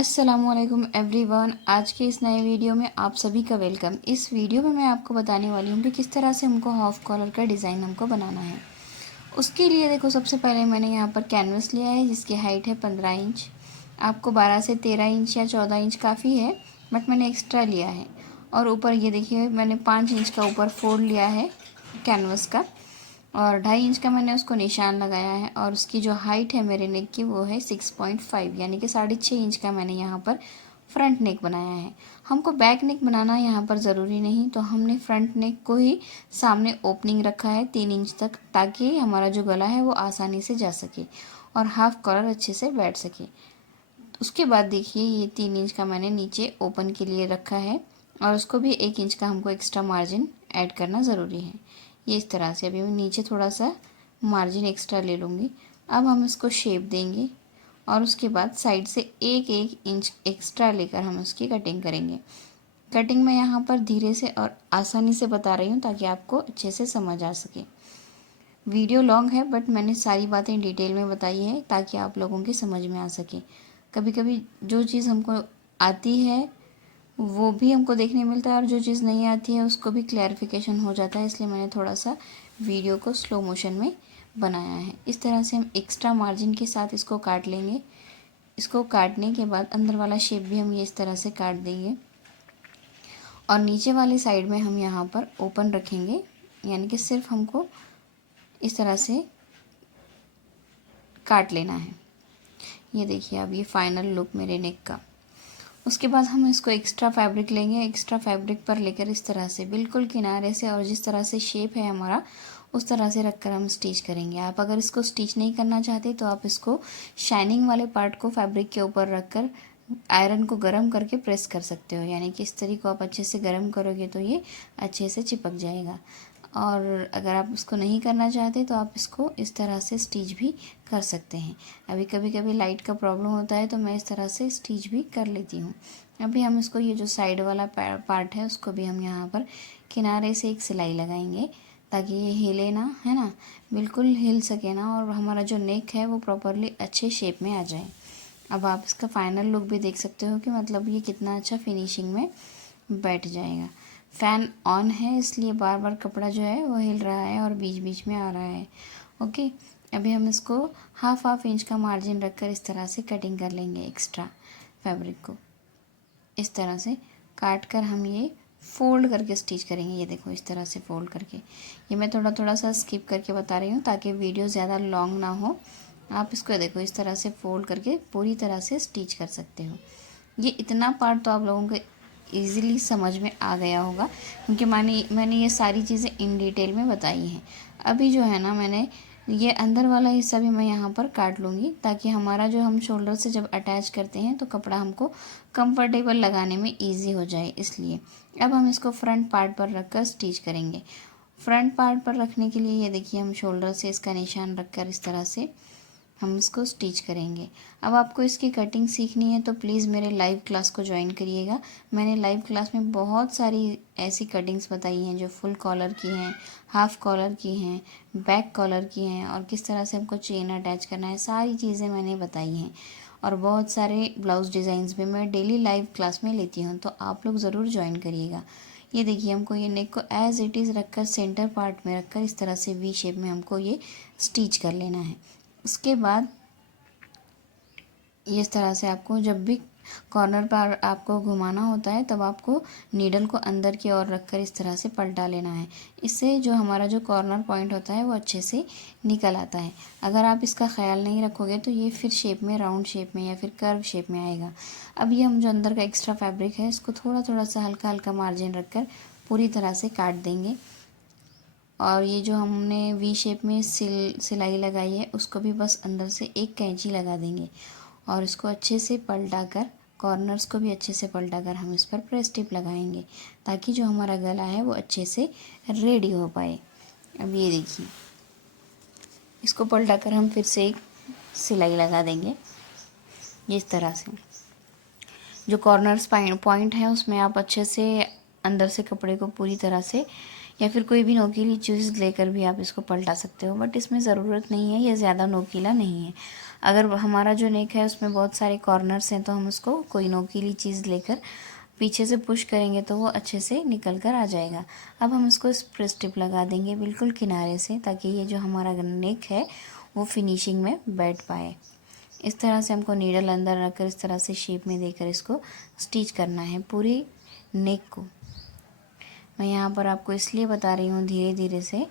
अस्सलामुअलैकुम एवरीवन। आज के इस नए वीडियो में आप सभी का वेलकम। इस वीडियो में मैं आपको बताने वाली हूँ कि किस तरह से हमको हाफ कॉलर का डिज़ाइन हमको बनाना है। उसके लिए देखो, सबसे पहले मैंने यहाँ पर कैनवस लिया है जिसकी हाइट है 15 इंच। आपको 12 से 13 इंच या 14 इंच काफ़ी है, बट मैंने एक्स्ट्रा लिया है। और ऊपर ये देखिए, मैंने 5 इंच का ऊपर फोल्ड लिया है कैनवस का, और 2.5 इंच का मैंने उसको निशान लगाया है। और उसकी जो हाइट है मेरे नेक की वो है 6.5, यानी कि 6.5 इंच का मैंने यहाँ पर फ्रंट नेक बनाया है। हमको बैक नेक बनाना यहाँ पर ज़रूरी नहीं, तो हमने फ्रंट नेक को ही सामने ओपनिंग रखा है 3 इंच तक, ताकि हमारा जो गला है वो आसानी से जा सके और हाफ कॉलर अच्छे से बैठ सके। उसके बाद देखिए, ये 3 इंच का मैंने नीचे ओपन के लिए रखा है, और उसको भी 1 इंच का हमको एक्स्ट्रा मार्जिन ऐड करना ज़रूरी है। ये इस तरह से अभी मैं नीचे थोड़ा सा मार्जिन एक्स्ट्रा ले लूँगी। अब हम इसको शेप देंगे, और उसके बाद साइड से 1-1 इंच एक्स्ट्रा लेकर हम उसकी कटिंग करेंगे। कटिंग मैं यहाँ पर धीरे से और आसानी से बता रही हूँ ताकि आपको अच्छे से समझ आ सके। वीडियो लॉन्ग है, बट मैंने सारी बातें डिटेल में बताई है ताकि आप लोगों की समझ में आ सके। कभी कभी जो चीज़ हमको आती है वो भी हमको देखने मिलता है, और जो चीज़ नहीं आती है उसको भी क्लैरिफिकेशन हो जाता है, इसलिए मैंने थोड़ा सा वीडियो को स्लो मोशन में बनाया है। इस तरह से हम एक्स्ट्रा मार्जिन के साथ इसको काट लेंगे। इसको काटने के बाद अंदर वाला शेप भी हम ये इस तरह से काट देंगे, और नीचे वाली साइड में हम यहाँ पर ओपन रखेंगे, यानी कि सिर्फ हमको इस तरह से काट लेना है। ये देखिए, अब ये फाइनल लुक मेरे नेक का। उसके बाद हम इसको एक्स्ट्रा फैब्रिक लेंगे। एक्स्ट्रा फैब्रिक पर लेकर इस तरह से बिल्कुल किनारे से, और जिस तरह से शेप है हमारा उस तरह से रखकर हम स्टिच करेंगे। आप अगर इसको स्टिच नहीं करना चाहते तो आप इसको शाइनिंग वाले पार्ट को फैब्रिक के ऊपर रखकर आयरन को गर्म करके प्रेस कर सकते हो, यानी कि इस तरीके को आप अच्छे से गर्म करोगे तो ये अच्छे से चिपक जाएगा। और अगर आप इसको नहीं करना चाहते तो आप इसको इस तरह से स्टिच भी कर सकते हैं। अभी कभी कभी लाइट का प्रॉब्लम होता है तो मैं इस तरह से स्टिच भी कर लेती हूँ। अभी हम इसको, ये जो साइड वाला पार्ट है उसको भी हम यहाँ पर किनारे से एक सिलाई लगाएंगे, ताकि ये हिले ना, है ना, बिल्कुल हिल सके ना, और हमारा जो नेक है वो प्रॉपरली अच्छे शेप में आ जाए। अब आप इसका फाइनल लुक भी देख सकते हो कि मतलब ये कितना अच्छा फिनिशिंग में बैठ जाएगा। फ़ैन ऑन है इसलिए बार बार कपड़ा जो है वो हिल रहा है और बीच बीच में आ रहा है। ओके, अभी हम इसको हाफ इंच का मार्जिन रखकर इस तरह से कटिंग कर लेंगे। एक्स्ट्रा फैब्रिक को इस तरह से काट कर हम ये फोल्ड करके स्टिच करेंगे। ये देखो, इस तरह से फोल्ड करके। ये मैं थोड़ा थोड़ा सा स्किप करके बता रही हूँ ताकि वीडियो ज़्यादा लॉन्ग ना हो। आप इसको देखो, इस तरह से फोल्ड करके पूरी तरह से स्टिच कर सकते हो। ये इतना पार्ट तो आप लोगों को ईज़िली समझ में आ गया होगा, क्योंकि मैंने ये सारी चीज़ें इन डिटेल में बताई हैं। अभी जो है ना, मैंने ये अंदर वाला हिस्सा भी मैं यहाँ पर काट लूँगी, ताकि हमारा जो हम शोल्डर से जब अटैच करते हैं तो कपड़ा हमको कंफर्टेबल लगाने में इजी हो जाए, इसलिए। अब हम इसको फ्रंट पार्ट पर रख कर स्टिच करेंगे। फ्रंट पार्ट पर रखने के लिए ये देखिए, हम शोल्डर से इसका निशान रख कर इस तरह से हम इसको स्टिच करेंगे। अब आपको इसकी कटिंग सीखनी है तो प्लीज़ मेरे लाइव क्लास को ज्वाइन करिएगा। मैंने लाइव क्लास में बहुत सारी ऐसी कटिंग्स बताई हैं जो फुल कॉलर की हैं, हाफ कॉलर की हैं, बैक कॉलर की हैं, और किस तरह से हमको चेन अटैच करना है, सारी चीज़ें मैंने बताई हैं। और बहुत सारे ब्लाउज़ डिज़ाइंस भी मैं डेली लाइव क्लास में लेती हूँ, तो आप लोग ज़रूर ज्वाइन करिएगा। ये देखिए, हमको ये नेक को एज़ इट इज़ रखकर सेंटर पार्ट में रखकर इस तरह से वी शेप में हमको ये स्टिच कर लेना है। उसके बाद इस तरह से आपको जब भी कॉर्नर पर आपको घुमाना होता है तब आपको नीडल को अंदर की ओर रखकर इस तरह से पलटा लेना है। इससे जो हमारा जो कॉर्नर पॉइंट होता है वो अच्छे से निकल आता है। अगर आप इसका ख्याल नहीं रखोगे तो ये फिर शेप में, राउंड शेप में या फिर कर्व शेप में आएगा। अब ये हम जो अंदर का एक्स्ट्रा फैब्रिक है इसको थोड़ा थोड़ा सा हल्का हल्का मार्जिन रखकर पूरी तरह से काट देंगे। और ये जो हमने वी शेप में सिलाई लगाई है उसको भी बस अंदर से एक कैंची लगा देंगे, और इसको अच्छे से पलटा कर, कॉर्नर्स को भी अच्छे से पलटा कर हम इस पर प्रेस टिप लगाएंगे, ताकि जो हमारा गला है वो अच्छे से रेडी हो पाए। अब ये देखिए, इसको पलटा कर हम फिर से एक सिलाई लगा देंगे इस तरह से। जो कॉर्नर्स पॉइंट है उसमें आप अच्छे से अंदर से कपड़े को पूरी तरह से, या फिर कोई भी नोकीली चीज़ लेकर भी आप इसको पलटा सकते हो, बट इसमें ज़रूरत नहीं है, ये ज़्यादा नोकीला नहीं है। अगर हमारा जो नेक है उसमें बहुत सारे कॉर्नर्स हैं तो हम उसको कोई नोकीली चीज़ लेकर पीछे से पुश करेंगे तो वो अच्छे से निकल कर आ जाएगा। अब हम इसको स्प्रेस टिप लगा देंगे बिल्कुल किनारे से, ताकि ये जो हमारा नेक है वो फिनिशिंग में बैठ पाए। इस तरह से हमको नीडल अंदर रखकर इस तरह से शेप में देकर इसको स्टिच करना है पूरी नेक को। मैं यहाँ पर आपको इसलिए बता रही हूँ धीरे धीरे से,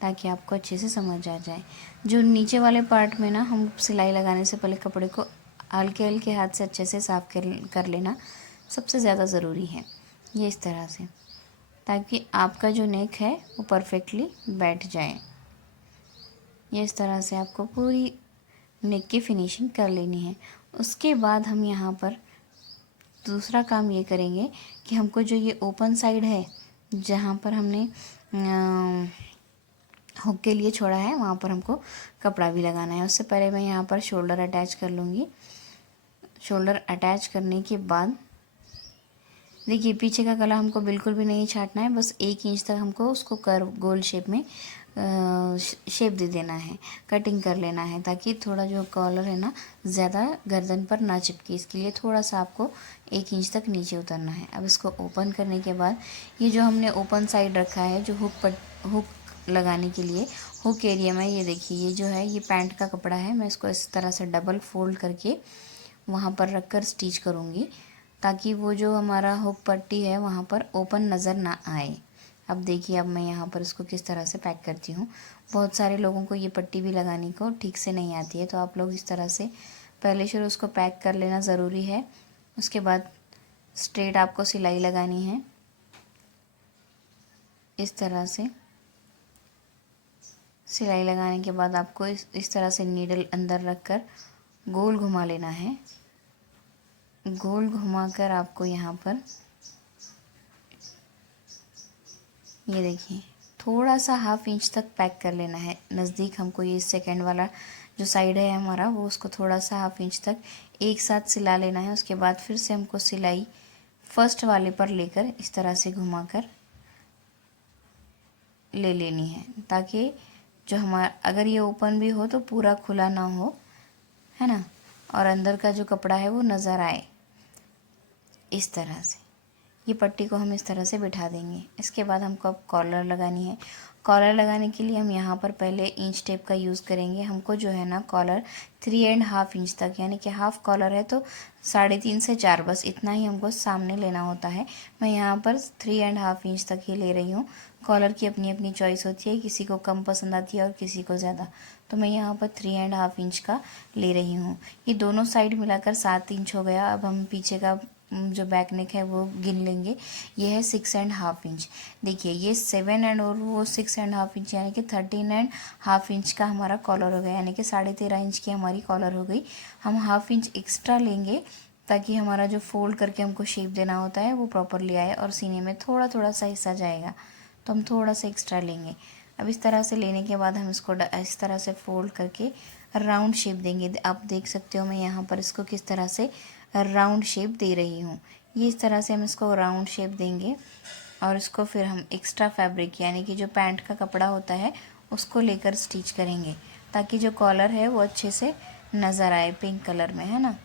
ताकि आपको अच्छे से समझ आ जाए। जो नीचे वाले पार्ट में ना हम सिलाई लगाने से पहले कपड़े को हल्के हल्के हाथ से अच्छे से साफ कर लेना सबसे ज़्यादा ज़रूरी है। ये इस तरह से, ताकि आपका जो नेक है वो परफेक्टली बैठ जाए। ये इस तरह से आपको पूरी नेक की फिनिशिंग कर लेनी है। उसके बाद हम यहाँ पर दूसरा काम ये करेंगे कि हमको जो ये ओपन साइड है जहाँ पर हमने हुक के लिए छोड़ा है वहाँ पर हमको कपड़ा भी लगाना है। उससे पहले मैं यहाँ पर शोल्डर अटैच कर लूँगी। शोल्डर अटैच करने के बाद देखिए पीछे का गला हमको बिल्कुल भी नहीं छाटना है, बस 1 इंच तक हमको उसको कर्व गोल शेप में शेप दे देना है, कटिंग कर लेना है, ताकि थोड़ा जो कॉलर है ना ज़्यादा गर्दन पर ना चिपके। इसके लिए थोड़ा सा आपको 1 इंच तक नीचे उतरना है। अब इसको ओपन करने के बाद ये जो हमने ओपन साइड रखा है जो हुक लगाने के लिए हुक एरिया में, ये देखिए ये जो है ये पैंट का कपड़ा है। मैं इसको इस तरह से डबल फोल्ड करके वहाँ पर रख कर स्टिच करूँगी, ताकि वो जो हमारा हुक पट्टी है वहाँ पर ओपन नज़र ना आए। अब देखिए अब मैं यहाँ पर इसको किस तरह से पैक करती हूँ। बहुत सारे लोगों को ये पट्टी भी लगाने को ठीक से नहीं आती है, तो आप लोग इस तरह से पहले शुरू उसको पैक कर लेना ज़रूरी है। उसके बाद स्ट्रेट आपको सिलाई लगानी है इस तरह से। सिलाई लगाने के बाद आपको इस तरह से नीडल अंदर रखकर गोल घुमा लेना है। गोल घुमाकर आपको यहाँ पर ये देखिए थोड़ा सा 1/2 इंच तक पैक कर लेना है नज़दीक। हमको ये सेकंड वाला जो साइड है हमारा वो उसको थोड़ा सा 1/2 इंच तक एक साथ सिला लेना है। उसके बाद फिर से हमको सिलाई फर्स्ट वाले पर लेकर इस तरह से घुमाकर ले लेनी है, ताकि जो हमारा अगर ये ओपन भी हो तो पूरा खुला ना हो, है ना, और अंदर का जो कपड़ा है वो नज़र आए। इस तरह से ये पट्टी को हम इस तरह से बिठा देंगे। इसके बाद हमको अब कॉलर लगानी है। कॉलर लगाने के लिए हम यहाँ पर पहले इंच टेप का यूज़ करेंगे। हमको जो है ना कॉलर 3.5 इंच तक, यानी कि हाफ कॉलर है तो 3.5 से 4, बस इतना ही हमको सामने लेना होता है। मैं यहाँ पर 3.5 इंच तक ही ले रही हूँ। कॉलर की अपनी अपनी चॉइस होती है, किसी को कम पसंद आती है और किसी को ज़्यादा, तो मैं यहाँ पर 3.5 इंच का ले रही हूँ। ये दोनों साइड मिलाकर 7 इंच हो गया। अब हम पीछे का जो बैक नेक है वो गिन लेंगे। ये है 6.5 इंच। देखिए ये 7 एंड और वो 6.5 इंच, यानी कि 13.5 इंच का हमारा कॉलर हो गया, यानी कि 13.5 इंच की हमारी कॉलर हो गई। हम 1/2 इंच एक्स्ट्रा लेंगे, ताकि हमारा जो फोल्ड करके हमको शेप देना होता है वो प्रॉपरली आए, और सीने में थोड़ा थोड़ा सा हिस्सा जाएगा तो हम थोड़ा सा एक्स्ट्रा लेंगे। अब इस तरह से लेने के बाद हम इसको इस तरह से फोल्ड करके राउंड शेप देंगे। आप देख सकते हो मैं यहाँ पर इसको किस तरह से राउंड शेप दे रही हूँ। ये इस तरह से हम इसको राउंड शेप देंगे, और इसको फिर हम एक्स्ट्रा फैब्रिक यानी कि जो पैंट का कपड़ा होता है उसको लेकर स्टिच करेंगे, ताकि जो कॉलर है वो अच्छे से नज़र आए पिंक कलर में, है ना।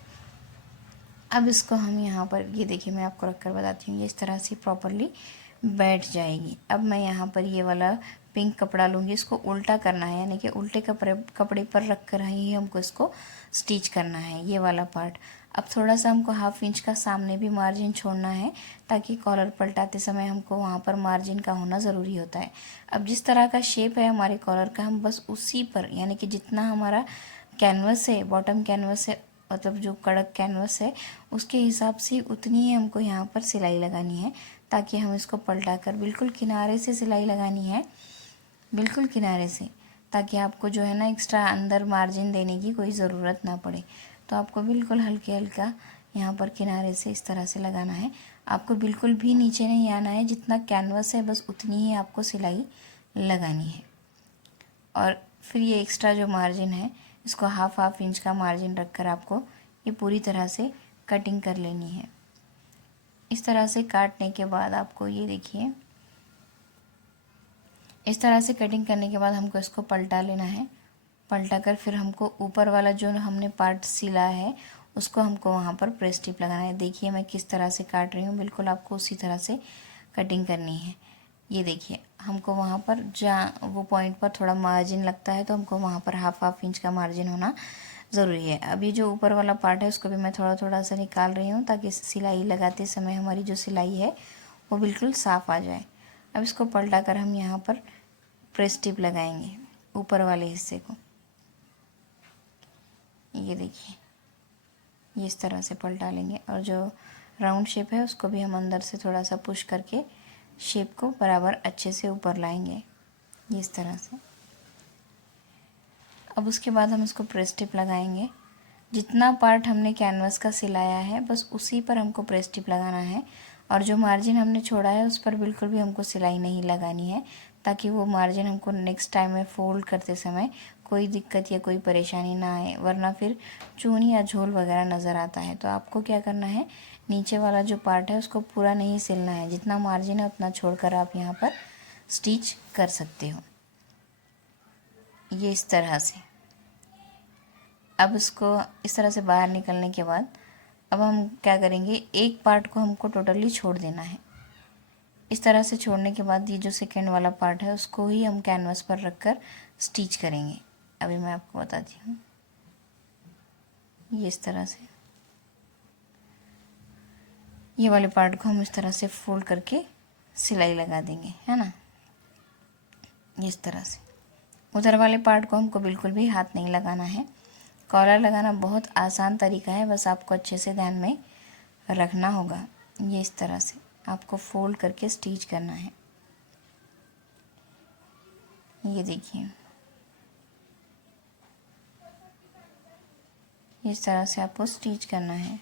अब इसको हम यहाँ पर ये देखिए मैं आपको रख कर बताती हूँ, ये इस तरह से प्रॉपरली बैठ जाएगी। अब मैं यहाँ पर ये वाला पिंक कपड़ा लूँगी, इसको उल्टा करना है, यानी कि उल्टे कपड़े पर रख कर ही हमको इसको स्टिच करना है ये वाला पार्ट। अब थोड़ा सा हमको 1/2 इंच का सामने भी मार्जिन छोड़ना है, ताकि कॉलर पलटाते समय हमको वहाँ पर मार्जिन का होना ज़रूरी होता है। अब जिस तरह का शेप है हमारे कॉलर का, हम बस उसी पर, यानी कि जितना हमारा कैनवस है, बॉटम कैनवस है, मतलब जो कड़क कैनवस है उसके हिसाब से उतनी ही हमको यहाँ पर सिलाई लगानी है, ताकि हम इसको पलटा कर बिल्कुल किनारे से सिलाई लगानी है, बिल्कुल किनारे से, ताकि आपको जो है ना एक्स्ट्रा अंदर मार्जिन देने की कोई ज़रूरत ना पड़े। तो आपको बिल्कुल हल्के हल्का यहाँ पर किनारे से इस तरह से लगाना है। आपको बिल्कुल भी नीचे नहीं आना है, जितना कैनवस है बस उतनी ही आपको सिलाई लगानी है। और फिर ये एक्स्ट्रा जो मार्जिन है इसको 1/2 इंच का मार्जिन रखकर आपको ये पूरी तरह से कटिंग कर लेनी है। इस तरह से काटने के बाद आपको ये देखिए इस तरह से कटिंग करने के बाद हमको इसको पलटा लेना है। पलटा कर फिर हमको ऊपर वाला जो हमने पार्ट सिला है उसको हमको वहाँ पर प्रेस टिप लगाना है। देखिए मैं किस तरह से काट रही हूँ, बिल्कुल आपको उसी तरह से कटिंग करनी है। ये देखिए हमको वहाँ पर जहाँ वो पॉइंट पर थोड़ा मार्जिन लगता है तो हमको वहाँ पर हाफ इंच का मार्जिन होना ज़रूरी है। अब ये जो ऊपर वाला पार्ट है उसको भी मैं थोड़ा थोड़ा सा निकाल रही हूँ ताकि सिलाई लगाते समय हमारी जो सिलाई है वो बिल्कुल साफ़ आ जाए। अब इसको पलटा कर हम यहाँ पर प्रेस टिप लगाएंगे ऊपर वाले हिस्से को। ये देखिए ये इस तरह से पलटा लेंगे और जो राउंड शेप है उसको भी हम अंदर से थोड़ा सा पुश करके शेप को बराबर अच्छे से ऊपर लाएंगे, ये इस तरह से। अब उसके बाद हम इसको प्रेस टिप लगाएंगे। जितना पार्ट हमने कैनवस का सिलाया है बस उसी पर हमको प्रेस टिप लगाना है और जो मार्जिन हमने छोड़ा है उस पर बिल्कुल भी हमको सिलाई नहीं लगानी है ताकि वो मार्जिन हमको नेक्स्ट टाइम में फोल्ड करते समय कोई दिक्कत या कोई परेशानी ना आए, वरना फिर चूनी या झोल वगैरह नज़र आता है। तो आपको क्या करना है, नीचे वाला जो पार्ट है उसको पूरा नहीं सिलना है, जितना मार्जिन है उतना छोड़कर आप यहाँ पर स्टिच कर सकते हो, ये इस तरह से। अब इसको इस तरह से बाहर निकलने के बाद अब हम क्या करेंगे, एक पार्ट को हमको टोटली छोड़ देना है। इस तरह से छोड़ने के बाद ये जो सेकेंड वाला पार्ट है उसको ही हम कैनवस पर रखकर स्टिच करेंगे। अभी मैं आपको बताती हूँ, ये इस तरह से ये वाले पार्ट को हम इस तरह से फोल्ड करके सिलाई लगा देंगे, है ना, इस तरह से। उधर वाले पार्ट को हमको बिल्कुल भी हाथ नहीं लगाना है। कॉलर लगाना बहुत आसान तरीका है, बस आपको अच्छे से ध्यान में रखना होगा। ये इस तरह से आपको फोल्ड करके स्टिच करना है। ये देखिए इस तरह से आपको स्टिच करना है।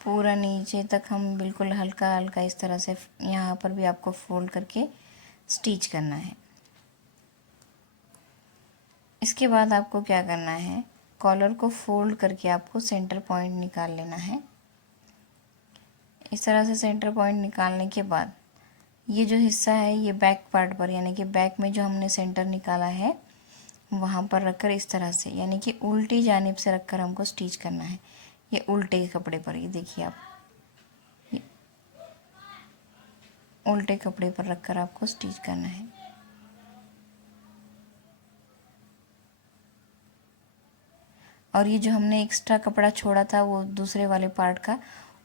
पूरा नीचे तक हम बिल्कुल हल्का हल्का इस तरह से यहाँ पर भी आपको फोल्ड करके स्टिच करना है। इसके बाद आपको क्या करना है, कॉलर को फोल्ड करके आपको सेंटर पॉइंट निकाल लेना है। इस तरह से सेंटर पॉइंट निकालने के बाद ये जो हिस्सा है ये बैक पार्ट पर, यानी कि बैक में जो हमने सेंटर निकाला है वहाँ पर रखकर इस तरह से, यानी कि उल्टी जानिब से रखकर हमको स्टिच करना है। ये उल्टे कपड़े पर, ये देखिए आप, ये उल्टे कपड़े पर रखकर आपको स्टिच करना है। और ये जो हमने एक्स्ट्रा कपड़ा छोड़ा था वो दूसरे वाले पार्ट का,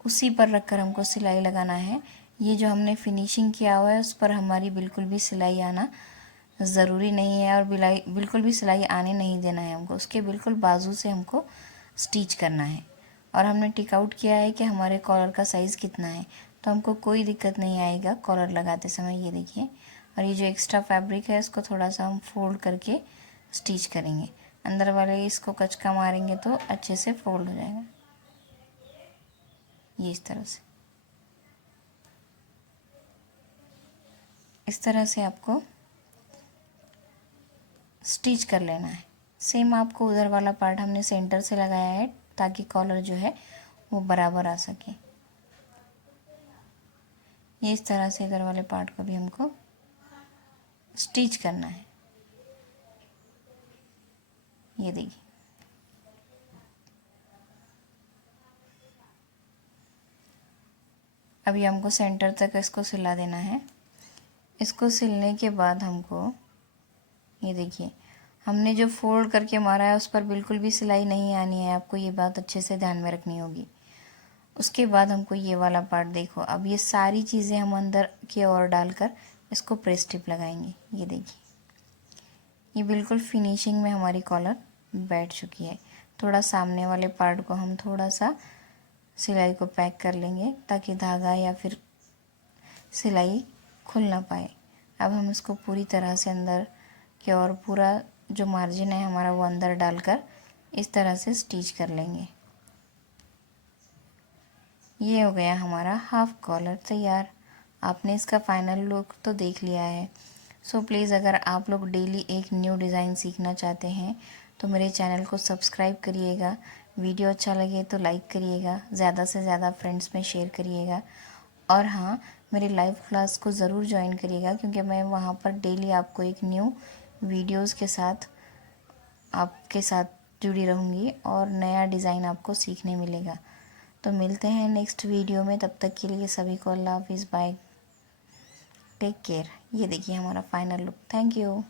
उसी पर रखकर हमको सिलाई लगाना है। ये जो हमने फिनिशिंग किया हुआ है उस पर हमारी बिल्कुल भी सिलाई आना ज़रूरी नहीं है और बिल्कुल भी सिलाई आने नहीं देना है हमको, उसके बिल्कुल बाजू से हमको स्टिच करना है। और हमने टिक आउट किया है कि हमारे कॉलर का साइज़ कितना है, तो हमको कोई दिक्कत नहीं आएगा कॉलर लगाते समय। ये देखिए, और ये जो एक्स्ट्रा फैब्रिक है इसको थोड़ा सा हम फोल्ड करके स्टिच करेंगे। अंदर वाले इसको कचका मारेंगे तो अच्छे से फोल्ड हो जाएगा, ये इस तरह से। इस तरह से आपको स्टिच कर लेना है। सेम आपको उधर वाला पार्ट हमने सेंटर से लगाया है ताकि कॉलर जो है वो बराबर आ सके। ये इस तरह से इधर वाले पार्ट को भी हमको स्टिच करना है। ये देखिए, अभी हमको सेंटर तक इसको सिला देना है। इसको सिलने के बाद हमको ये देखिए, हमने जो फोल्ड करके मारा है उस पर बिल्कुल भी सिलाई नहीं आनी है, आपको ये बात अच्छे से ध्यान में रखनी होगी। उसके बाद हमको ये वाला पार्ट देखो, अब ये सारी चीज़ें हम अंदर की ओर डालकर इसको प्रेस टिप लगाएंगे। ये देखिए, ये बिल्कुल फिनिशिंग में हमारी कॉलर बैठ चुकी है। थोड़ा सामने वाले पार्ट को हम थोड़ा सा सिलाई को पैक कर लेंगे ताकि धागा या फिर सिलाई खुल ना पाए। अब हम इसको पूरी तरह से अंदर की ओर पूरा जो मार्जिन है हमारा वो अंदर डालकर इस तरह से स्टिच कर लेंगे। ये हो गया हमारा हाफ कॉलर तैयार। आपने इसका फाइनल लुक तो देख लिया है। सो प्लीज़ अगर आप लोग डेली एक न्यू डिज़ाइन सीखना चाहते हैं तो मेरे चैनल को सब्सक्राइब करिएगा। वीडियो अच्छा लगे तो लाइक करिएगा, ज़्यादा से ज़्यादा फ्रेंड्स में शेयर करिएगा। और हाँ, मेरी लाइव क्लास को ज़रूर ज्वाइन करिएगा, क्योंकि मैं वहाँ पर डेली आपको एक न्यू वीडियोस के साथ आपके साथ जुड़ी रहूँगी और नया डिज़ाइन आपको सीखने मिलेगा। तो मिलते हैं नेक्स्ट वीडियो में, तब तक के लिए सभी को अल्लाह हाफिज़, बाय, टेक केयर। ये देखिए हमारा फाइनल लुक। Thank you.